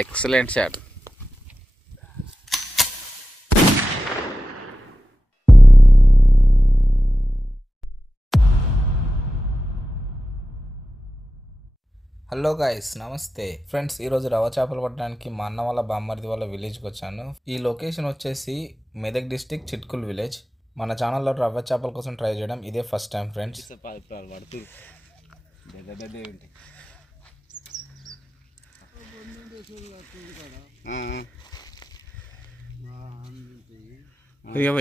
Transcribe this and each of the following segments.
Excellent shot. Hello guys, నమస్తే friends. ఈరోజు రవ్వ చేపలు పట్టడానికి మా అన్న వాళ్ళ బామ్మర్ది వాళ్ళ విలేజ్కి వచ్చాను. ఈ లొకేషన్ వచ్చేసి మెదక్ డిస్టిక్ చిట్కుల్ విలేజ్. మన ఛానల్లో రవ్వ చేపల కోసం ట్రై చేయడం ఇదే ఫస్ట్ టైం ఫ్రెండ్స్.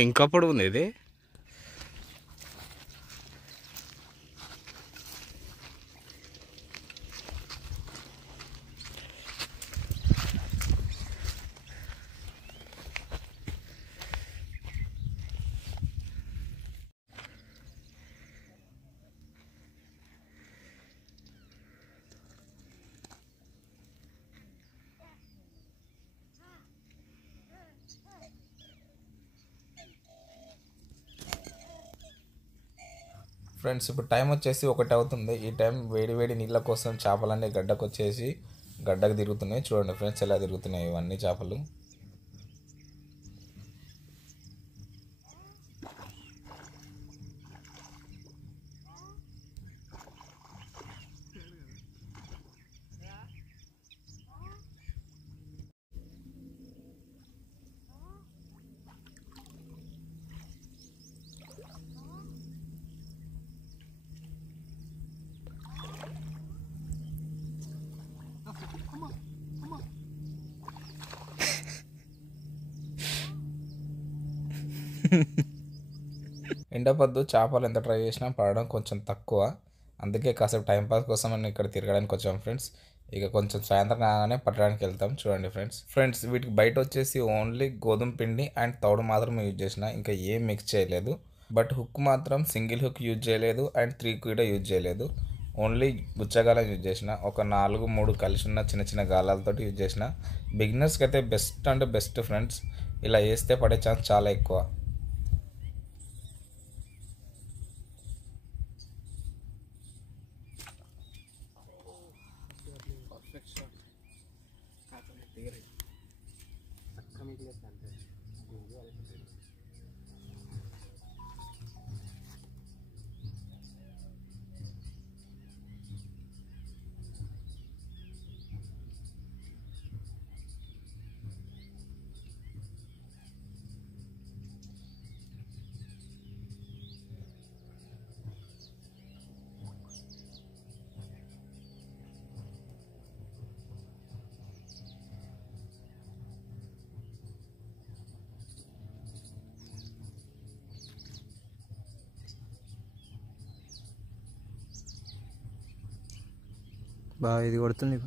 ఇంకా పొడవు ఉంది ఇది. ఫ్రెండ్స్ ఇప్పుడు టైం వచ్చేసి 1 అవుతుంది. ఈ టైం వేడి వేడి నీళ్ళ కోసం చేపలన్నీ గడ్డకు వచ్చేసి గడ్డకు తిరుగుతున్నాయి. చూడండి ఫ్రెండ్స్ ఎలా తిరుగుతున్నాయి ఇవన్నీ చేపలు. ఎండపద్దు చేపలు ఎంత ట్రై చేసినా పడడం కొంచెం తక్కువ. అందుకే కాసేపు టైంపాస్ కోసం నేను ఇక్కడ తిరగడానికి వచ్చాం ఫ్రెండ్స్. ఇక కొంచెం సాయంత్రం కాగానే పట్టడానికి వెళ్తాం. చూడండి ఫ్రెండ్స్ వీటికి బయట వచ్చేసి ఓన్లీ గోధుమ పిండి అండ్ తౌడు మాత్రమే యూజ్ చేసిన, ఇంకా ఏం మిక్స్ చేయలేదు. బట్ హుక్ మాత్రం సింగిల్ హుక్ యూజ్ చేయలేదు అండ్ 3 కూడా యూజ్ చేయలేదు. ఓన్లీ గుచ్చగాలం యూజ్ చేసిన. ఒక 4-3 కలిసి ఉన్న చిన్న చిన్న గాలాలతో యూజ్ చేసిన. బిగినర్స్కి అయితే బెస్ట్ అంటే బెస్ట్ ఫ్రెండ్స్. ఇలా వేస్తే పడే ఛాన్స్ చాలా ఎక్కువ. బాగా ఇది కొడుతుంది.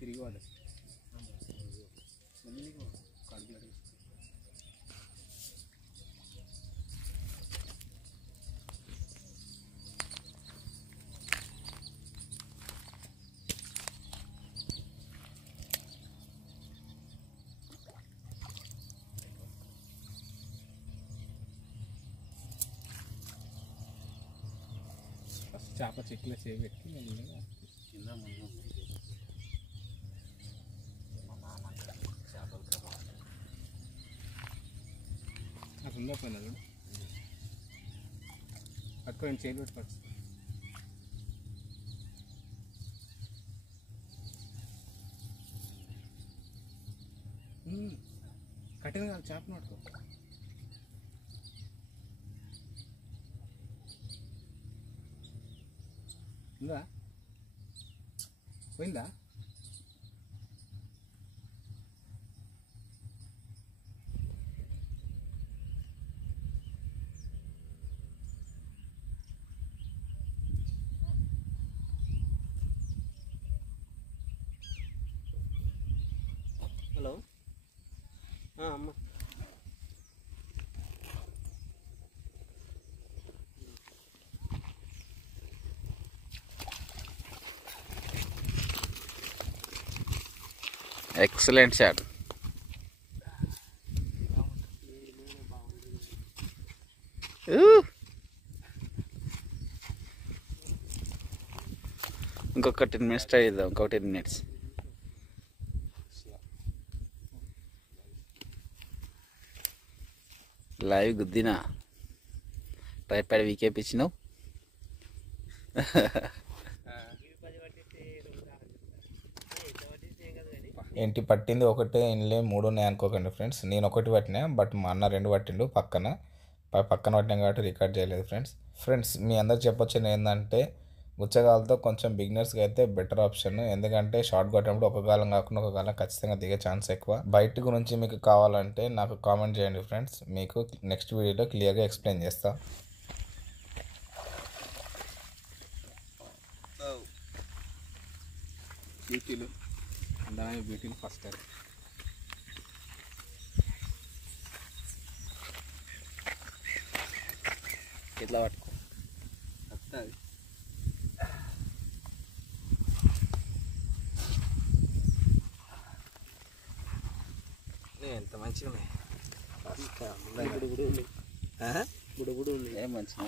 తిరిగి వాడు చేప చెక్కులో చేపెట్టి మెల్లగా కింద ముందు అట్లా పోయినాడు పట్టుకొని చేయి పెట్టి పట్టు. కట్టిన చేప నోడుకో. ఉందా పోయిందా హలో అమ్మ ఎక్సలెంట్ షాట్. ఇంకొక 10 minutes ట్రై చేద్దాం. ఇంకొక 10 minutes. లైవ్ గుద్దినా ట్రైపాడ్ వీకేపించినావు. ఏంటి పట్టింది ఒకటే ఇన్లే 3 ఉన్నాయి అనుకోకండి ఫ్రెండ్స్. నేను ఒకటి పట్టినా, బట్ మా అన్న 2 పట్టిండు పక్కన పట్టినాం కాబట్టి రికార్డ్ చేయలేదు ఫ్రెండ్స్. మీ అందరికి చెప్పొచ్చింది ఏంటంటే గుచ్చగాలతో కొంచెం బిగినర్స్కి అయితే బెటర్ ఆప్షన్. ఎందుకంటే షార్ట్ కొట్టినప్పుడు ఒక గాలం కాకుండా ఒక గాలం ఖచ్చితంగా దిగే ఛాన్స్ ఎక్కువ. బయట గురించి మీకు కావాలంటే నాకు కామెంట్ చేయండి ఫ్రెండ్స్, మీకు నెక్స్ట్ వీడియోలో క్లియర్గా ఎక్స్ప్లెయిన్ చేస్తా. బ్యూటీలు అందమైన బ్యూటీలు ఫస్ట్ టైం ఇట్లా పట్టుకో. వస్తుంది. ఎంత మంచిగా ఉన్నాయి. బుడబుడు ఉంది ఏం మంచిగా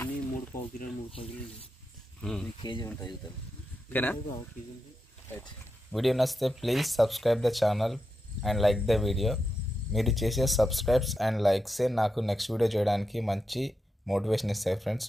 అన్నీ 3 పావు కిలోలు ఉన్నాయి. కేజీ ఉంటాయి అవుతుంది. ఓకేనా కేజీ ఉంది. రైట్. వీడియో నచ్చితే please subscribe the channel and like the video. మీరు చేసే సబ్స్క్రైబ్స్ అండ్ లైక్సే నాకు నెక్స్ట్ వీడియో చేయడానికి మంచి మోటివేషన్ ఇస్తాయి ఫ్రెండ్స్.